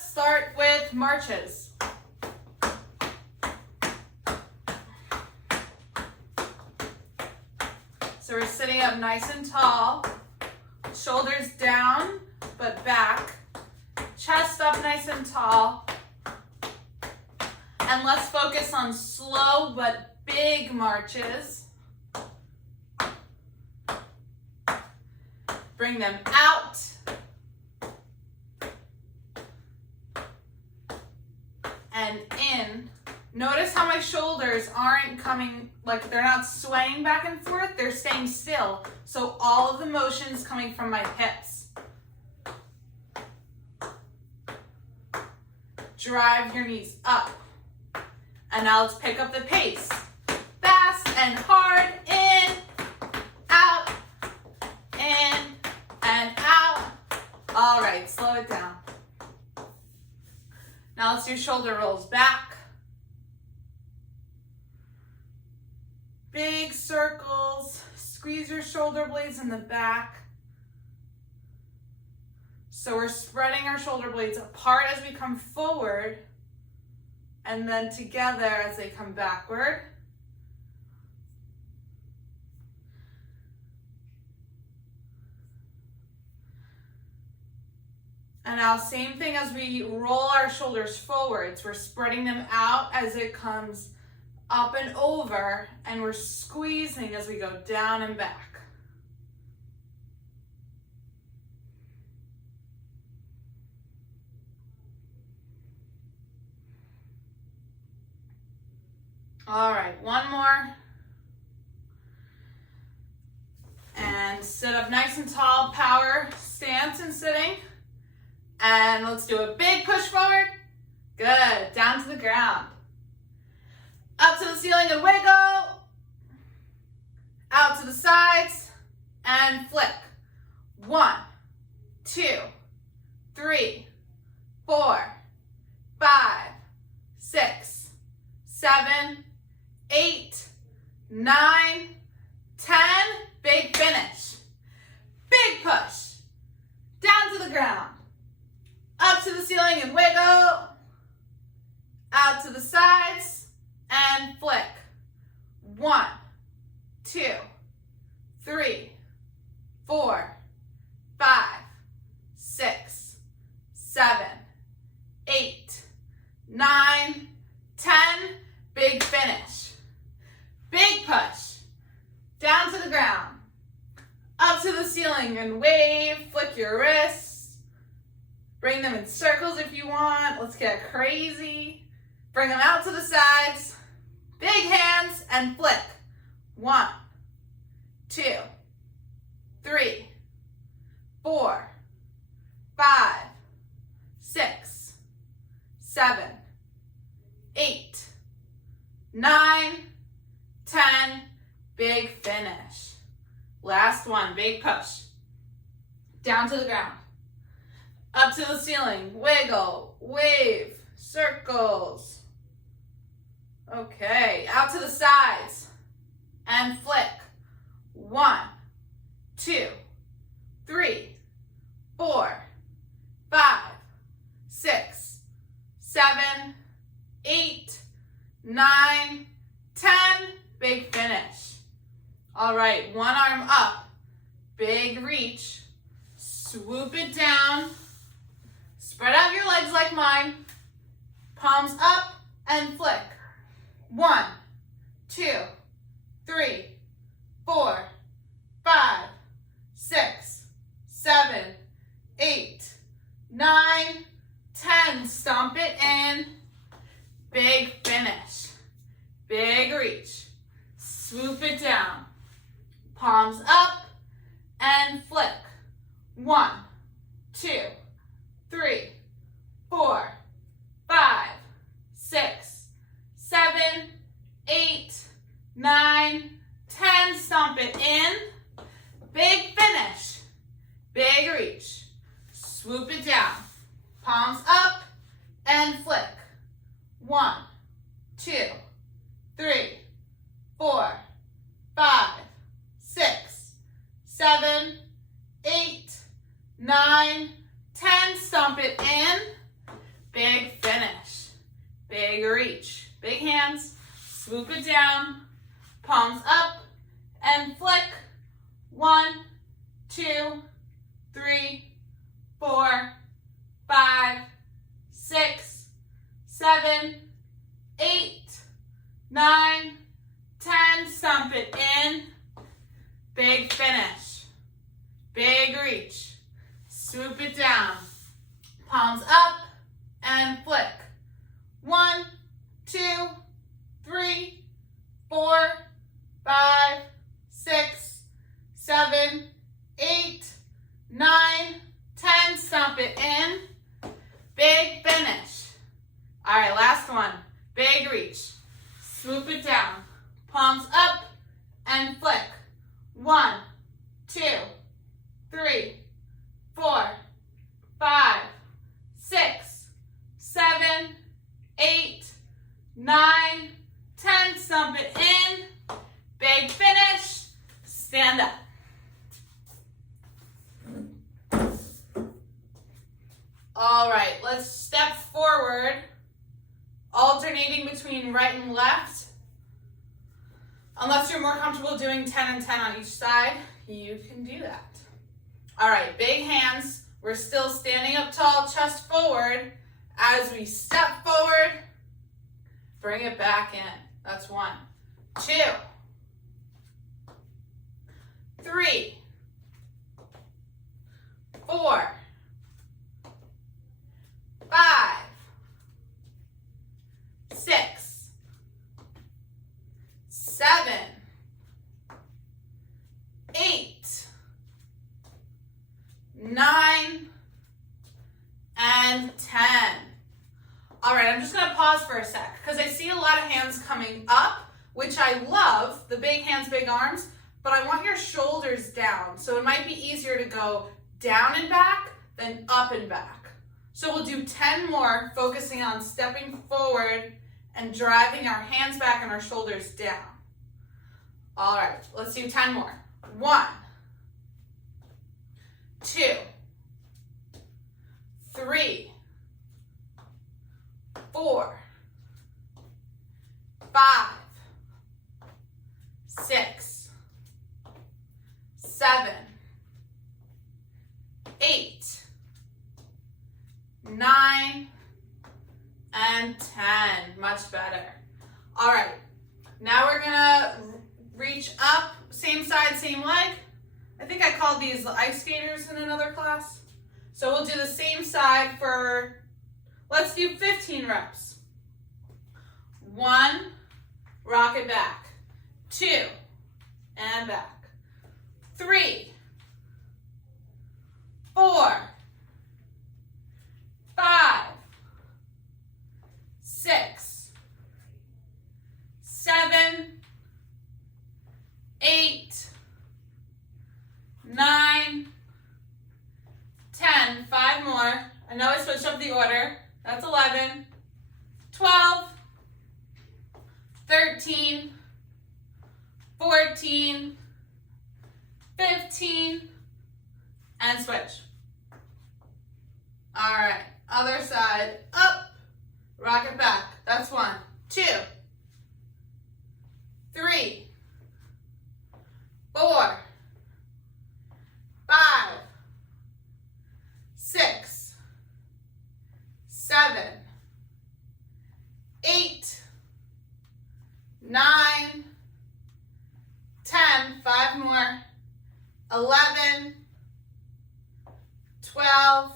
let's start with marches. So we're sitting up nice and tall, shoulders down but back, chest up nice and tall. And let's focus on slow but big marches. Bring them out. And in. Notice how my shoulders aren't coming, like they're not swaying back and forth, they're staying still. So all of the motion's coming from my hips. Drive your knees up. And now let's pick up the pace. Fast and hard, in, out, in, and out. All right, slow it down. Now let's do shoulder rolls back. Big circles. Squeeze your shoulder blades in the back. So we're spreading our shoulder blades apart as we come forward, and then together as they come backward. And now same thing as we roll our shoulders forwards. We're spreading them out as it comes up and over, and we're squeezing as we go down and back. All right, one more. And sit up nice and tall, power stance and sitting. And let's do a big push forward. Good, down to the ground. Up to the ceiling and wiggle. Out to the sides and flick. 1, 2, 3, 4, 5, 6, 7, 8, 9, 10. Big finish. Big push. Down to the ground. Up to the ceiling and wiggle. Out to the sides and flick. 1, 2, 3, 4, 5, 6, 7, 8, 9, 10. Big finish. Big push. Down to the ground. Up to the ceiling and wave. Flick your wrists. Bring them in circles if you want. Let's get crazy. Bring them out to the sides. Big hands and flick. 1, 2, 3, 4, 5, 6, 7, 8, 9, 10. Big finish. Last one, big push. Down to the ground. Up to the ceiling, wiggle, wave, circles. Okay, out to the sides and flick. 1, 2, 3, 4, 5, 6, 7, 8, 9, 10. Big finish. All right, one arm up, big reach, swoop it down, spread out your legs like mine, palms up and flick. 1, 2, 3, 4, 5, 6, 7, 8, 9, 10. Stomp it in. Big finish. Big reach. Swoop it down. Palms up and flick. 1, 2, 3, 4, 5, 6, 7, 8, 9, 10. Stomp it in. Big finish. Big reach. Swoop it down. Palms up and flick. 1, 2, 3, 4, 5, 6, 7, 8, 9, 10. Stomp it in. big finish, big reach. Big hands, swoop it down, palms up, and flick. 1, 2, 3, 4, 5, 6, 7, 8, 9, 10. Stomp it in. Big finish. Big reach. Swoop it down. Palms up and flick. 1, 2, 3, 4, 5, 6, 7, 8, 9, 10. Stomp it in. Big finish. All right, last one. Big reach. Swoop it down. Palms up and flick. 1, 2, 3, 4, 5, 6, 7, 8, 9, 10. Stomp it in. Big finish. Stand up. All right, let's step forward, alternating between right and left. Unless you're more comfortable doing 10 and 10 on each side, you can do that. All right, big hands. We're still standing up tall, chest forward. As we step forward, bring it back in. That's 1, 2, 3, 4, 5, 6, 7, 8, 9, and 10. All right, I'm just gonna pause for a sec because I see a lot of hands coming up, which I love, the big hands, big arms, but I want your shoulders down. So it might be easier to go down and back than up and back. So we'll do 10 more, focusing on stepping forward and driving our hands back and our shoulders down. All right, let's do 10 more. 1, 2, 3, 4, 5, 6, 7, 8, 9, and 10. Much better. All right, now we're gonna reach up, same side, same leg. I think I called these the ice skaters in another class. So we'll do the same side for, let's do 15 reps. 1, rock it back. 2, and back. 3, 4, 5, 6, 7, 8, 9, 10. 5 more. I know I switched up the order. That's 11, 12, 13, 14, 15, and switch. All right, other side, up, rock it back. That's 1, 2, 3, 4, 5, 6, 7, 8, 9, 10. 5 more. 11, 12,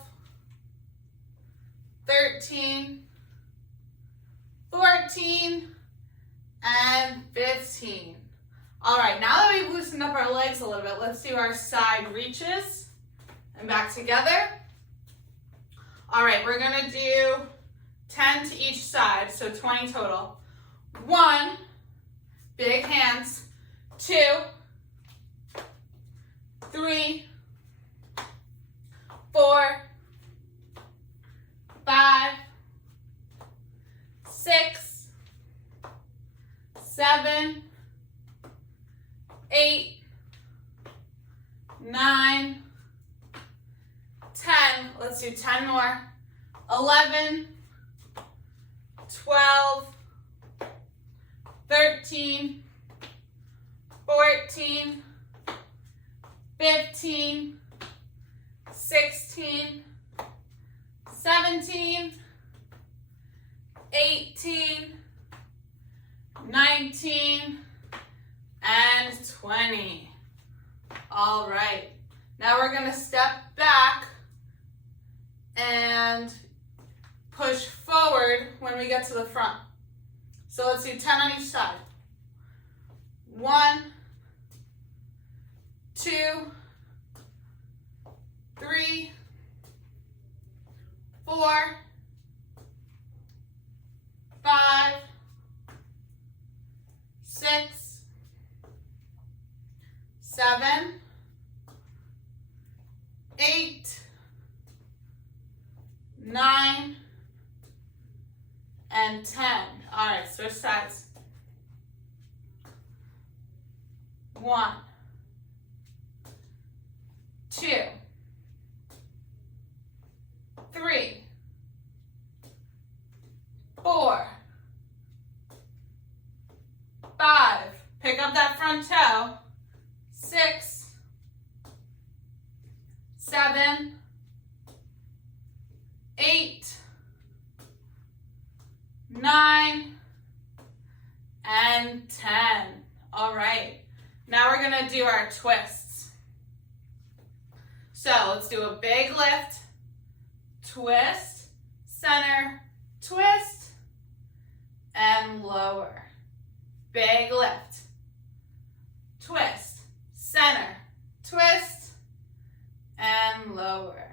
13, 14, and 15. All right, now that we've loosened up our legs a little bit, let's do our side reaches and back together. All right, we're gonna do 10 to each side, so 20 total. 1, big hands. 2, 3, 4, 5, 6, 7, 8, 9, 10. Let's do 10 more. 11, 12, 13, 14, 15, 16, 17, 18, 19, and 20. All right. Now we're going to step back and push forward when we get to the front. So let's do 10 on each side. 1, 2, 3, 4, 5, 6, 7, 8, 9, and 10. All right, switch sides. 1, 2, 3, 4, 5. Pick up that front toe. 6, 7, 8, 9, and 10. All right. Now we're going to do our twists. So let's do a big lift, twist, center, twist, and lower. Big lift, twist, center, twist, and lower.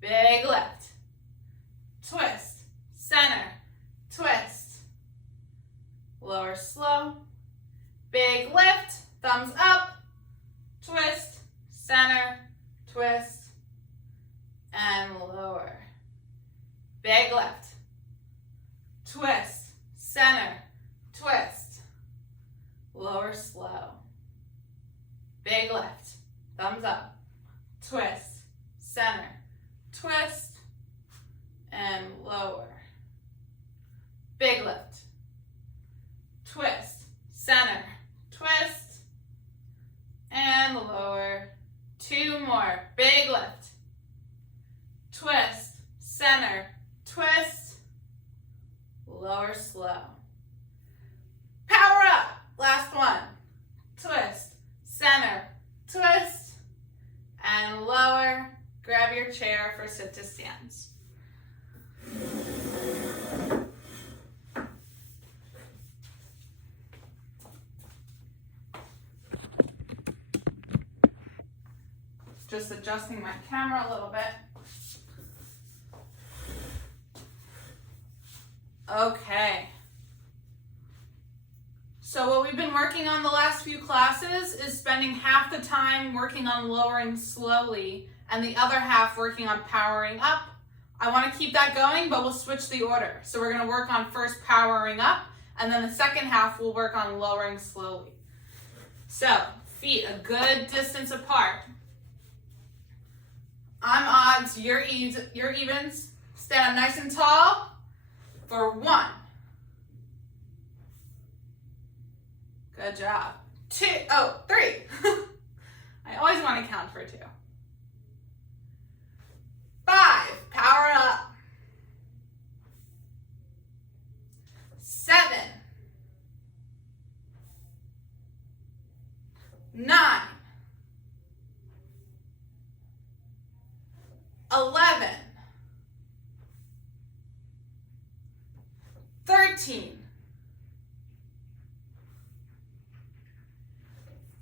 Big lift, twist, center, twist, lower slow. Big lift, thumbs up, twist, center, twist, and lower. Big lift, twist, center, twist, lower slow. Big lift, thumbs up, twist, center, twist, and lower. Big lift, twist, center, twist, and lower. 2 more. Big lift, twist, center, twist, lower slow. Power up. Last one. Twist, center, twist, and lower. Grab your chair for sit to stands. Just adjusting my camera a little bit. Okay. So what we've been working on the last few classes is spending half the time working on lowering slowly and the other half working on powering up. I want to keep that going, but we'll switch the order. So we're going to work on first powering up, and then the second half we'll work on lowering slowly. So feet a good distance apart. I'm odds, you're evens. Stand up nice and tall for 1. Good job. 3. I always want to count for 2. 5, power up. 7, 9, 11, 13,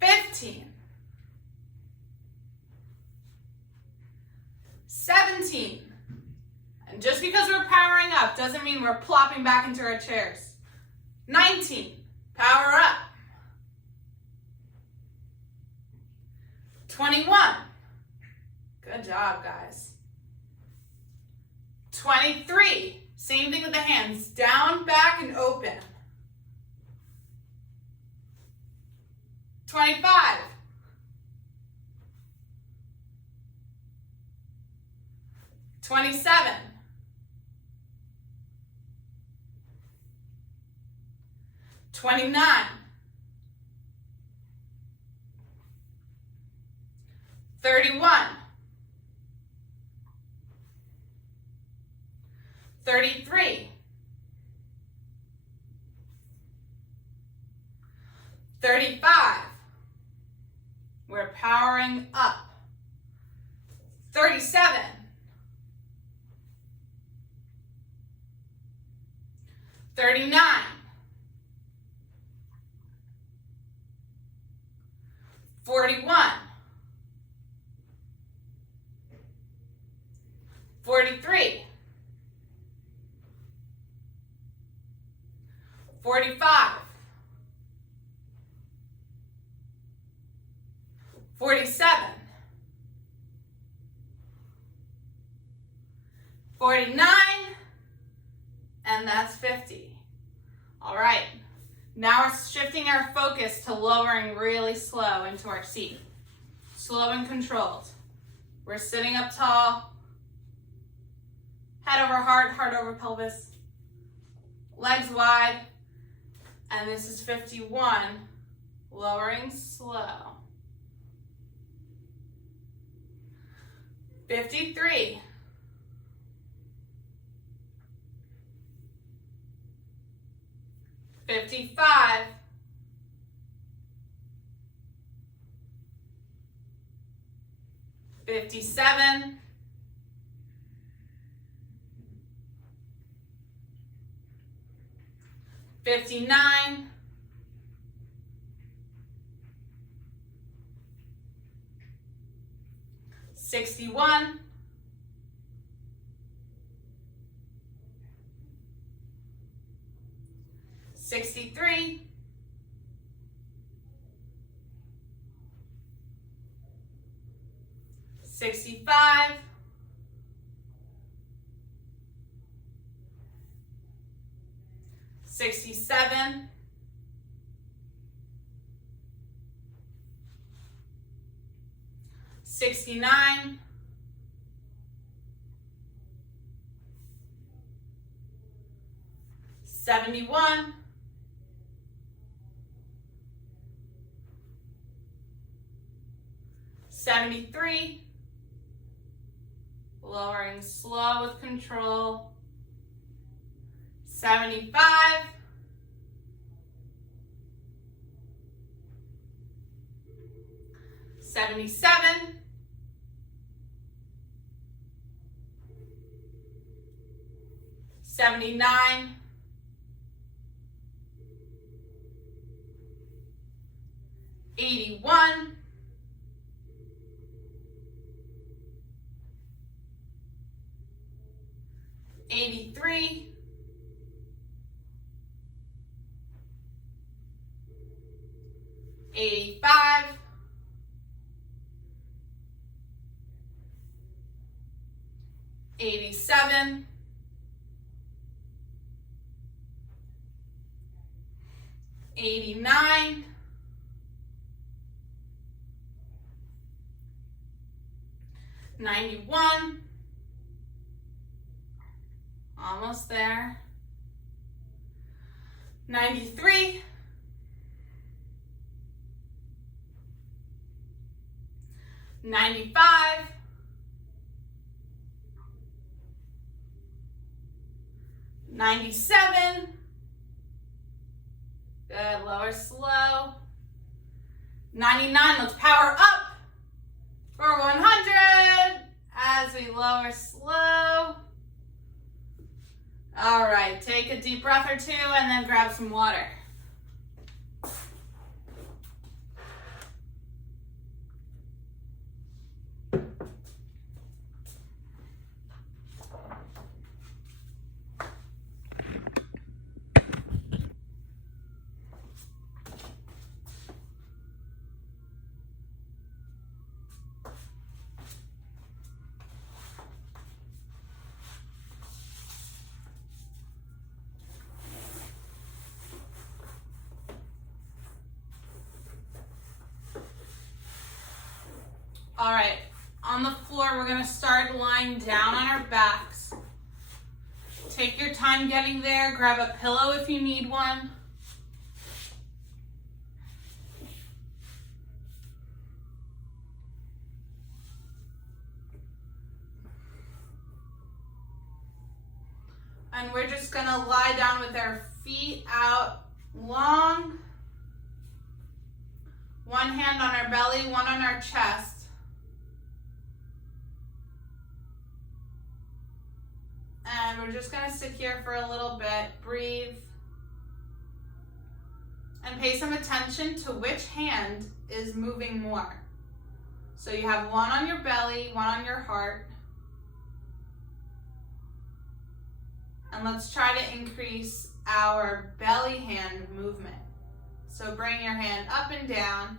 15, 17. And just because we're powering up doesn't mean we're plopping back into our chairs. 19, power up. 21. Good job, guys. 23. Same thing with the hands. Down, back, and open. 25. 27. 29, 31, 33, 35, we're powering up, 37, 39, 41, 43, 45, 47, 49, and that's 50. All right, now we're shifting our focus to lowering really slow into our seat. Slow and controlled. We're sitting up tall, head over heart, heart over pelvis, legs wide, and this is 51, lowering slow. 53, 55, 57, 59, 61, 63, 65, 67, 69, 71, 73, lowering slow with control, 75, 77, 79, 81, 83, 85, 87, 89, 91, almost there, 93, 95, 97, good, lower slow, 99, let's power up for 100 as we lower slow. All right, take a deep breath or two and then grab some water. All right, on the floor, we're gonna start lying down on our backs. Take your time getting there. Grab a pillow if you need one. And we're just gonna lie down with our feet out long. One hand on our belly, one on our chest. And we're just gonna sit here for a little bit, breathe, and pay some attention to which hand is moving more. So you have one on your belly, one on your heart. And let's try to increase our belly hand movement. So bring your hand up and down.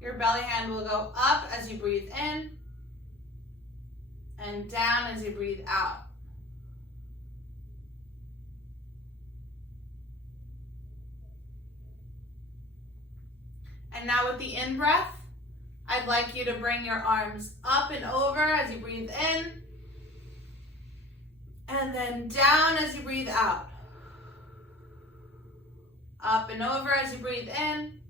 Your belly hand will go up as you breathe in and down as you breathe out. And now with the in-breath, I'd like you to bring your arms up and over as you breathe in, and then down as you breathe out. Up and over as you breathe in,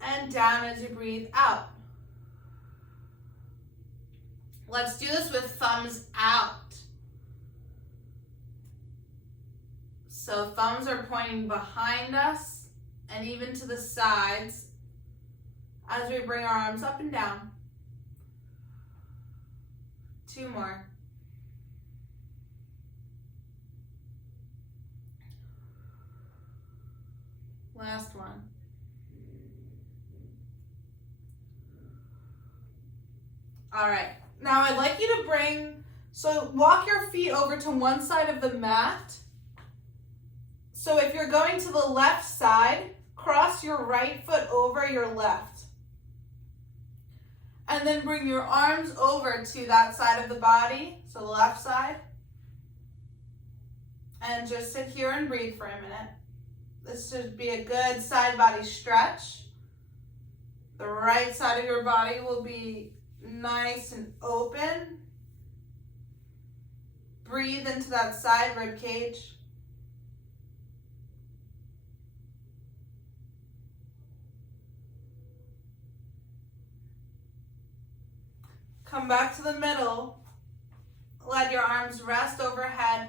and down as you breathe out. Let's do this with thumbs out. So thumbs are pointing behind us and even to the sides as we bring our arms up and down. 2 more. Last one. All right, now I'd like you to walk your feet over to one side of the mat. So if you're going to the left side, cross your right foot over your left. And then bring your arms over to that side of the body, so the left side. And just sit here and breathe for a minute. This should be a good side body stretch. The right side of your body will be nice and open. Breathe into that side rib cage. Come back to the middle. Let your arms rest overhead.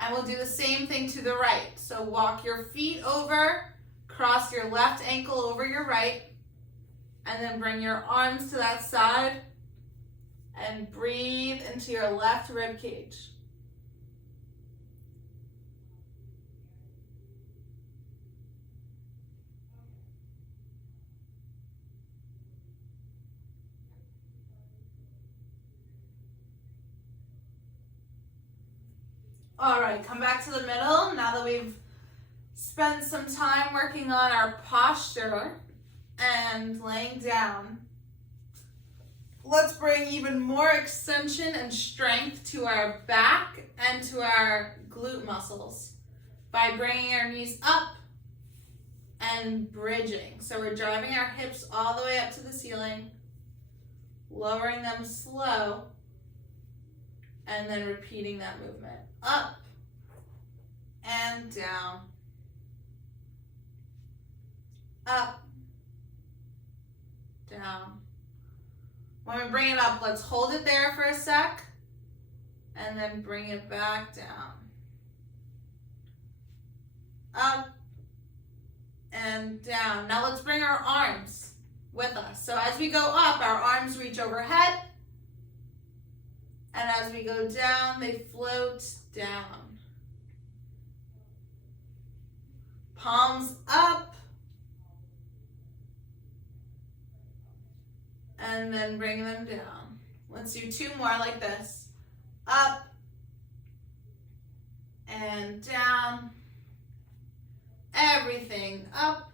And we'll do the same thing to the right. So walk your feet over, cross your left ankle over your right, and then bring your arms to that side and breathe into your left rib cage. All right, come back to the middle. Now that we've spent some time working on our posture and laying down, let's bring even more extension and strength to our back and to our glute muscles by bringing our knees up and bridging. So we're driving our hips all the way up to the ceiling, lowering them slow, and then repeating that movement. Up and down. Up, down. When we bring it up, let's hold it there for a sec and then bring it back down. Up and down. Now let's bring our arms with us. So as we go up, our arms reach overhead. And as we go down, they float down. Palms up. And then bring them down. Let's do 2 more like this. Up and down. Everything up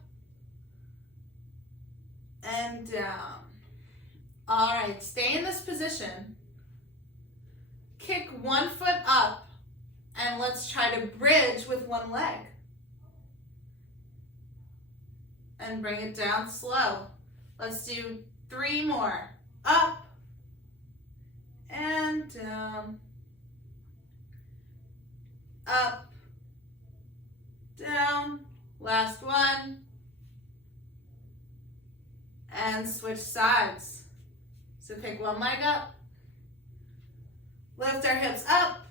and down. All right, stay in this position. Kick 1 foot up and let's try to bridge with 1 leg. And bring it down slow. Let's do 3 more. Up and down. Up, down. Last one. And switch sides. So pick one leg up, lift our hips up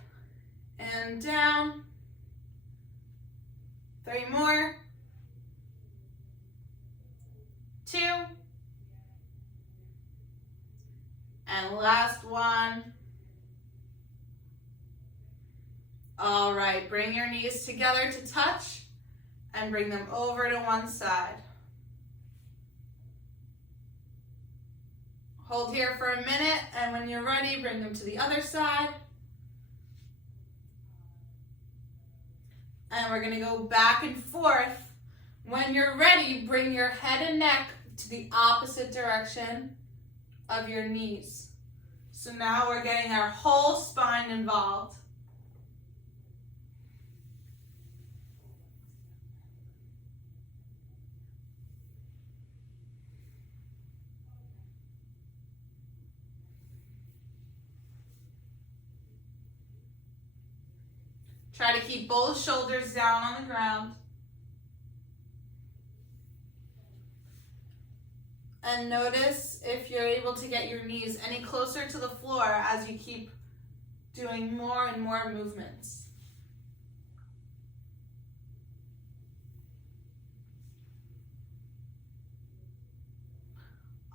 and down. 3 more. 2. And last one. All right, bring your knees together to touch and bring them over to one side. Hold here for a minute, and when you're ready, bring them to the other side. And we're gonna go back and forth. When you're ready, bring your head and neck to the opposite direction of your knees. So now we're getting our whole spine involved. Try to keep both shoulders down on the ground. And notice if you're able to get your knees any closer to the floor as you keep doing more and more movements.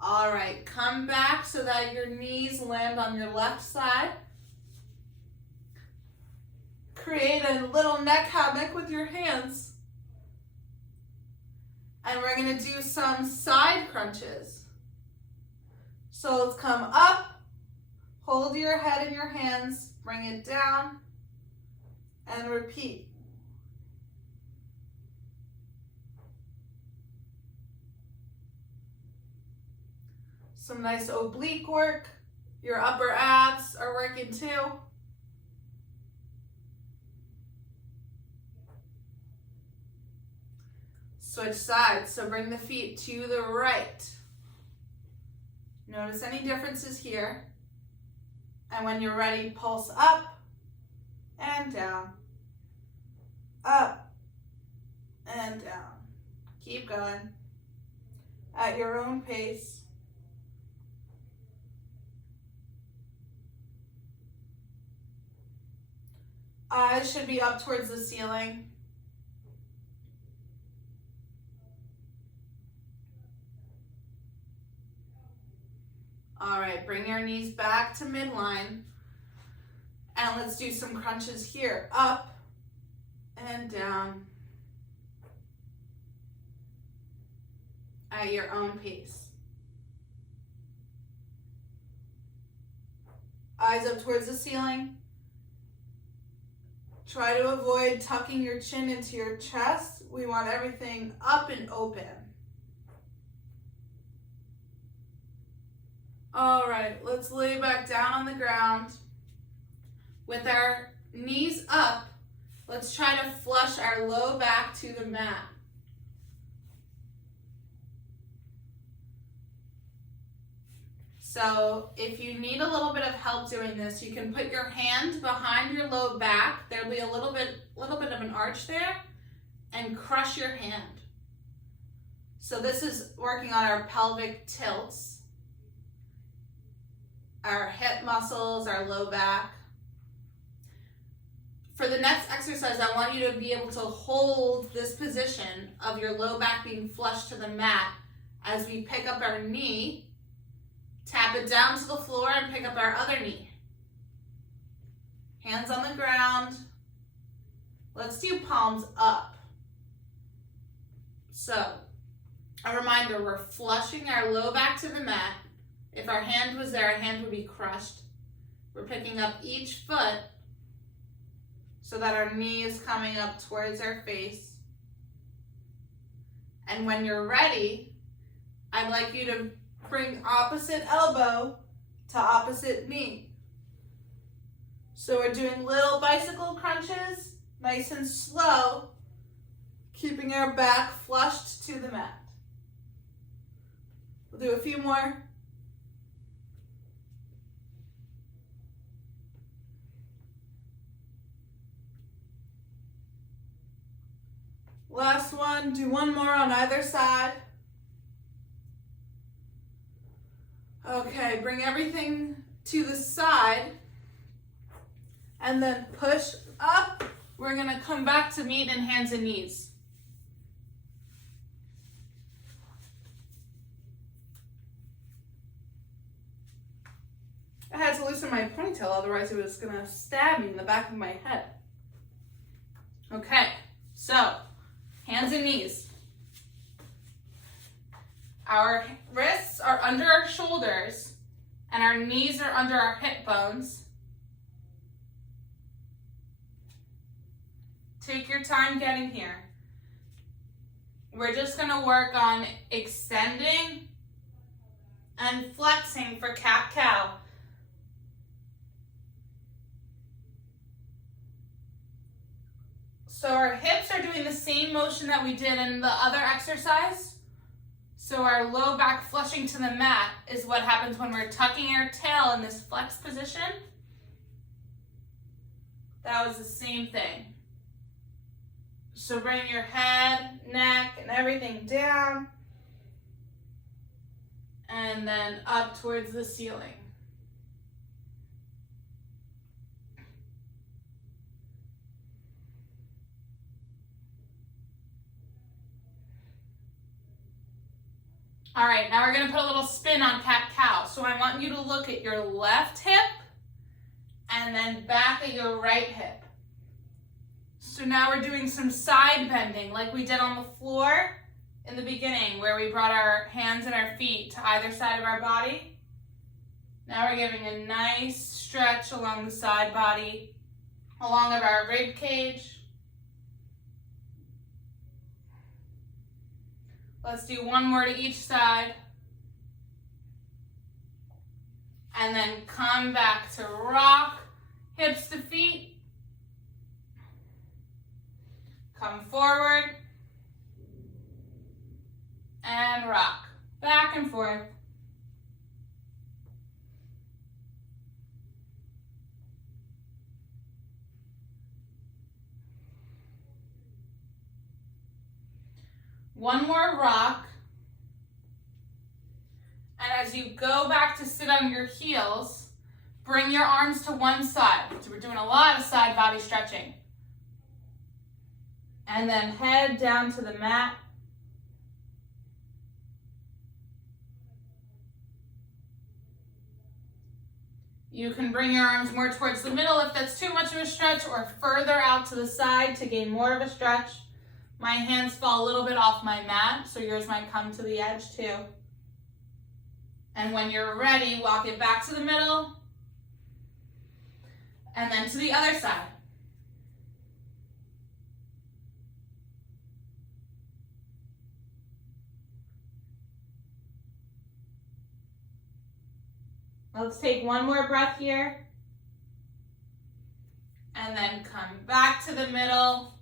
All right, come back so that your knees land on your left side. Create a little neck hammock with your hands. And we're gonna do some side crunches. So let's come up, hold your head in your hands, bring it down, and repeat. Some nice oblique work. Your upper abs are working too. Switch sides, so bring the feet to the right. Notice any differences here. And when you're ready, pulse up and down. Up and down. Keep going at your own pace. Eyes should be up towards the ceiling. All right, bring your knees back to midline. And let's do some crunches here. Up and down at your own pace. Eyes up towards the ceiling. Try to avoid tucking your chin into your chest. We want everything up and open. All right, let's lay back down on the ground. With our knees up, let's try to flush our low back to the mat. So if you need a little bit of help doing this, you can put your hand behind your low back. There'll be a little bit of an arch there, and crush your hand. So this is working on our pelvic tilts, our hip muscles, our low back. For the next exercise, I want you to be able to hold this position of your low back being flush to the mat as we pick up our knee, tap it down to the floor, and pick up our other knee. Hands on the ground. Let's do palms up. So, a reminder, we're flushing our low back to the mat. If our hand was there, our hand would be crushed. We're picking up each foot so that our knee is coming up towards our face. And when you're ready, I'd like you to bring opposite elbow to opposite knee. So we're doing little bicycle crunches, nice and slow, keeping our back flushed to the mat. We'll do a few more. Last one, do one more on either side. Okay, bring everything to the side and then push up. We're gonna come back to meet in hands and knees. I had to loosen my ponytail, otherwise it was gonna stab me in the back of my head. Okay, so hands and knees. Our wrists are under our shoulders and our knees are under our hip bones. Take your time getting here. We're just gonna work on extending and flexing for cat-cow. So our hips are doing the same motion that we did in the other exercise. So our low back flushing to the mat is what happens when we're tucking our tail in this flex position. That was the same thing. So bring your head, neck, and everything down. And then up towards the ceiling. All right, now we're gonna put a little spin on cat-cow. So I want you to look at your left hip and then back at your right hip. So now we're doing some side bending like we did on the floor in the beginning where we brought our hands and our feet to either side of our body. Now we're giving a nice stretch along the side body, along of our rib cage. Let's do one more to each side. And then come back to rock, hips to feet. Come forward. And rock, back and forth. One more rock. And as you go back to sit on your heels, bring your arms to one side. So we're doing a lot of side body stretching. And then head down to the mat. You can bring your arms more towards the middle if that's too much of a stretch, or further out to the side to gain more of a stretch. My hands fall a little bit off my mat, so yours might come to the edge too. And when you're ready, walk it back to the middle, and then to the other side. Let's take one more breath here. And then come back to the middle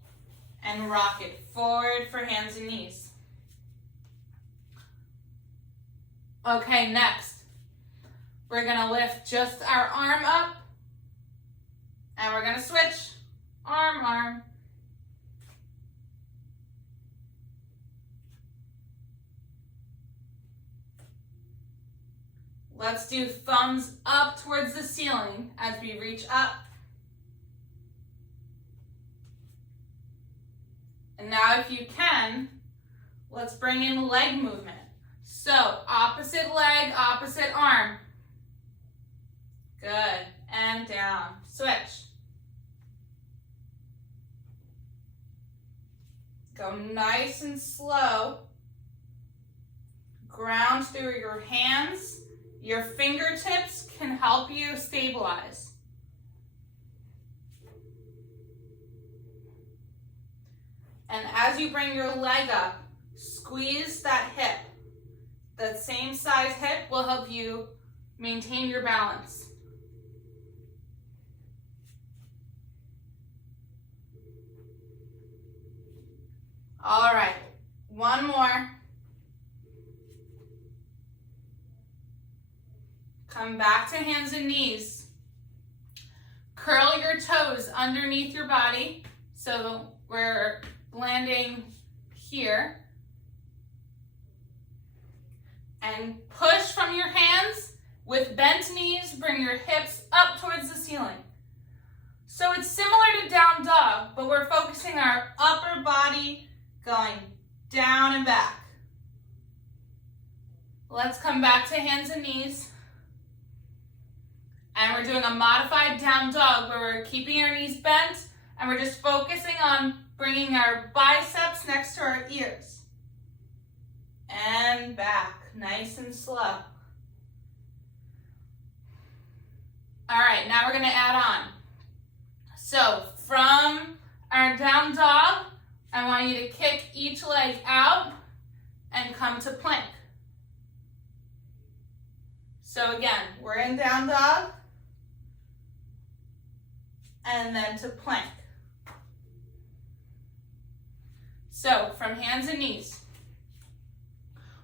and rock it forward for hands and knees. Okay, next, we're gonna lift just our arm up and we're gonna switch arm, arm. Let's do thumbs up towards the ceiling as we reach up. And now if you can, let's bring in leg movement. So opposite leg, opposite arm. Good, and down, switch. Go nice and slow. Ground through your hands. Your fingertips can help you stabilize. And as you bring your leg up, squeeze that hip. That same size hip will help you maintain your balance. All right, one more. Come back to hands and knees. Curl your toes underneath your body so we're landing here. And push from your hands With bent knees, bring your hips up towards the ceiling. So it's similar to down dog, but we're focusing our upper body going down and back. Let's come back to hands and knees. And we're doing a modified down dog where we're keeping our knees bent and we're just focusing on bringing our biceps next to our ears. And back, nice and slow. All right, now we're gonna add on. So from our down dog, I want you to kick each leg out and come to plank. So again, we're in down dog and then to plank. So from hands and knees,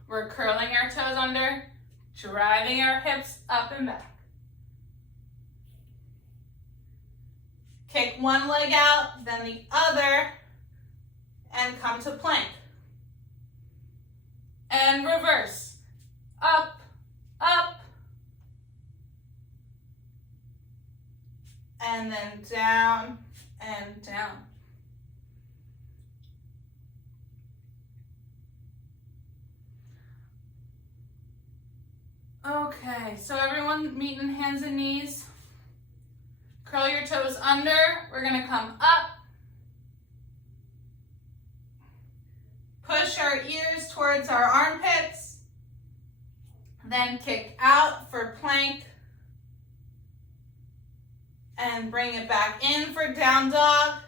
we're curling our toes under, driving our hips up and back. Kick one leg out, then the other, and come to plank. And reverse. Up, up, and then down and down. Okay, so everyone meeting hands and knees. Curl your toes under. We're gonna come up. Push our ears towards our armpits. Then kick out for plank. And bring it back in for down dog.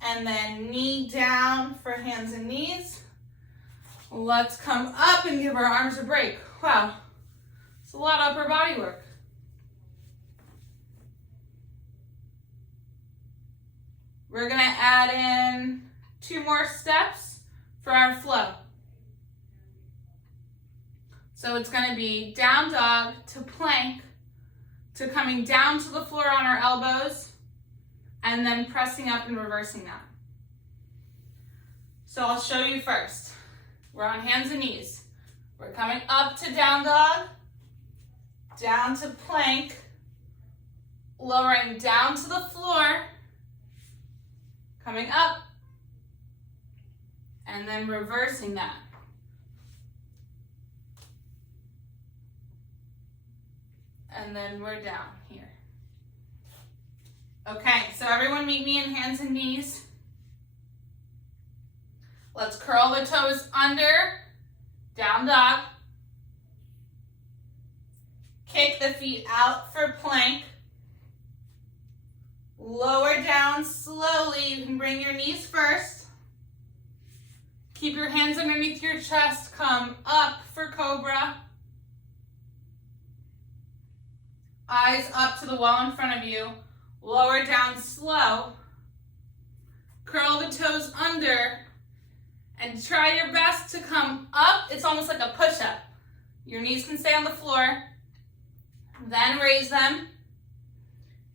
And then knee down for hands and knees. Let's come up and give our arms a break. Wow, it's a lot of upper body work. We're gonna add in 2 more steps for our flow. So it's gonna be down dog to plank, to coming down to the floor on our elbows, and then pressing up and reversing that. So I'll show you first. We're on hands and knees. We're coming up to down dog, down to plank, lowering down to the floor, coming up, and then reversing that. And then we're down here. Okay, so everyone meet me in hands and knees. Let's curl the toes under, down dog. Kick the feet out for plank. Lower down slowly. You can bring your knees first. Keep your hands underneath your chest. Come up for cobra. Eyes up to the wall in front of you. Lower down slow. Curl the toes under. And try your best to come up. It's almost like a push-up. Your knees can stay on the floor. Then raise them.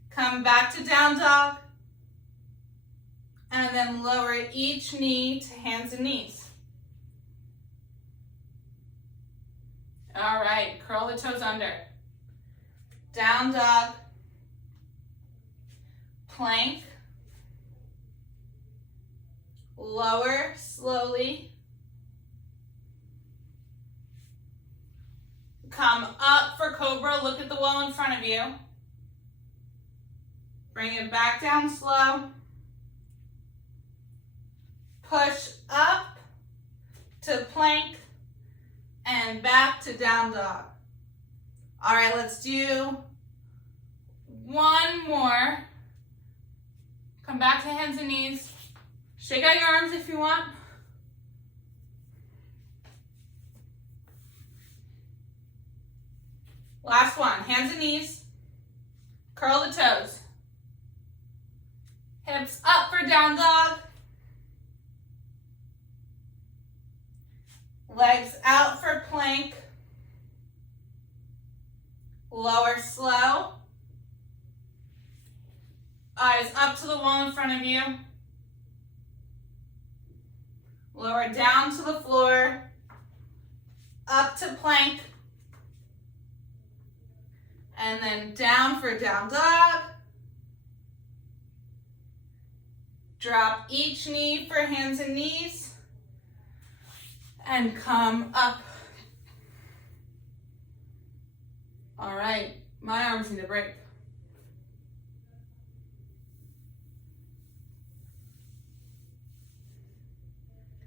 Come back to down dog. And then lower each knee to hands and knees. All right, curl the toes under. Down dog. Plank. Lower slowly. Come up for cobra. Look at the wall in front of you. Bring it back down slow. Push up to plank and back to down dog. All right, let's do one more. Come back to hands and knees. Shake out your arms if you want. Last one, hands and knees. Curl the toes. Hips up for down dog. Legs out for plank. Lower slow. Eyes up to the wall in front of you. Lower down to the floor. Up to plank. And then down for down dog. Drop each knee for hands and knees. And come up. All right, my arms need a break.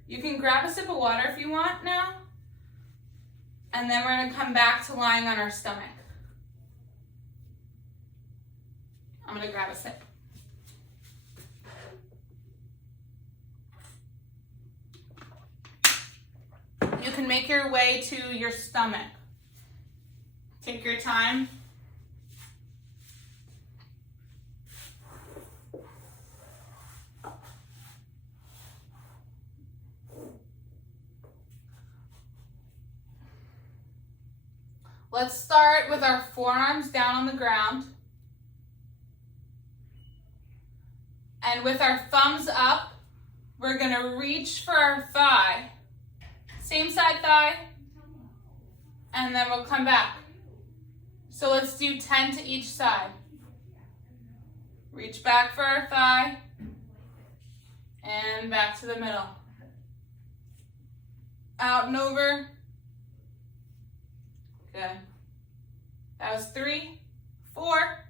You can grab a sip of water if you want now. And then we're gonna come back to lying on our stomach. I'm gonna grab a sip. You can make your way to your stomach. Take your time. Let's start with our forearms down on the ground. And with our thumbs up, we're gonna reach for our thigh. Same side thigh, and then we'll come back. So let's do 10 to each side. Reach back for our thigh, and back to the middle. Out and over. Good. That was 3, 4,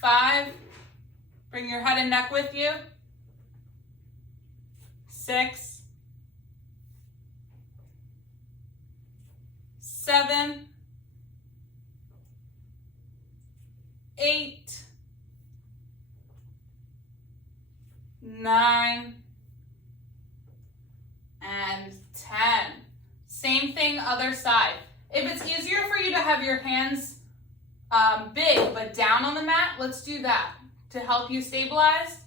5. Bring your head and neck with you. 6, 7, 8, 9, and 10. Same thing, other side. If it's easier for you to have your hands big but down on the mat, let's do that to help you stabilize.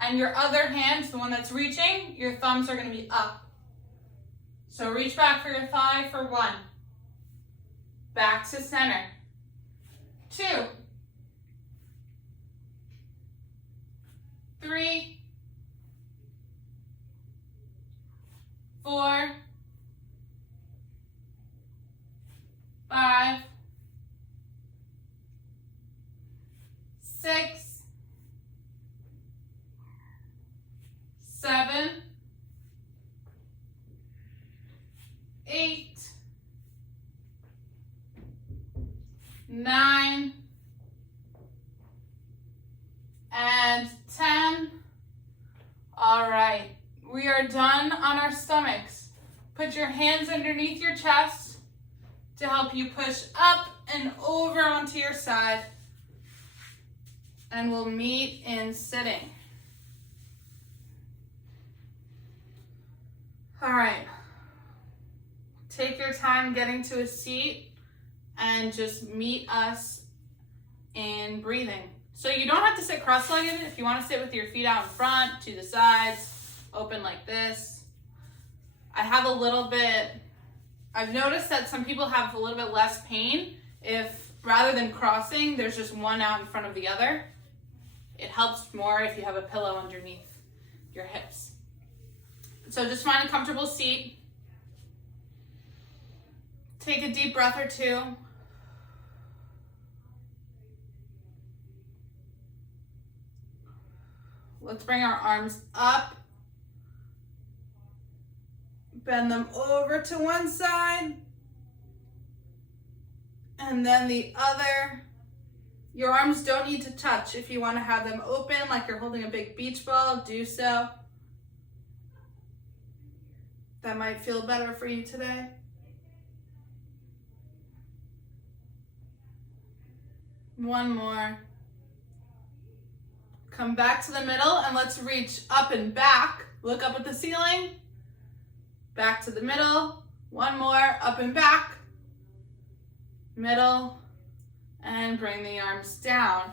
And your other hand, the one that's reaching, your thumbs are going to be up. So reach back for your thigh for 1. Back to center. 2, 3, 4, 5, 6, 7, 8, 9, and 10. All right, we are done on our stomachs. Put your hands underneath your chest to help you push up and over onto your side. And we'll meet in sitting. All right, take your time getting to a seat and just meet us in breathing. So you don't have to sit cross-legged. If you want to sit with your feet out in front, to the sides, open like this. I've noticed that some people have a little bit less pain if rather than crossing, there's just one out in front of the other. It helps more if you have a pillow underneath your hips. So just find a comfortable seat. Take a deep breath or 2. Let's bring our arms up. Bend them over to one side. And then the other. Your arms don't need to touch. If you want to have them open like you're holding a big beach ball, do so. That might feel better for you today. One more. Come back to the middle and let's reach up and back. Look up at the ceiling. Back to the middle. One more, up and back. Middle. And bring the arms down.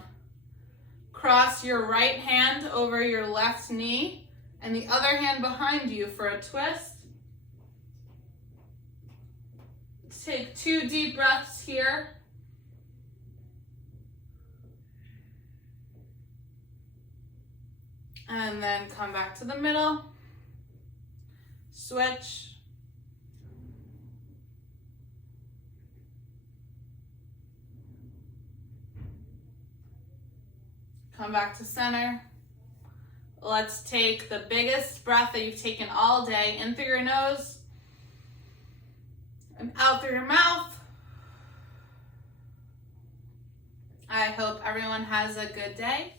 Cross your right hand over your left knee and the other hand behind you for a twist. Take 2 deep breaths here. And then come back to the middle. Switch. Come back to center. Let's take the biggest breath that you've taken all day, in through your nose and out through your mouth. I hope everyone has a good day.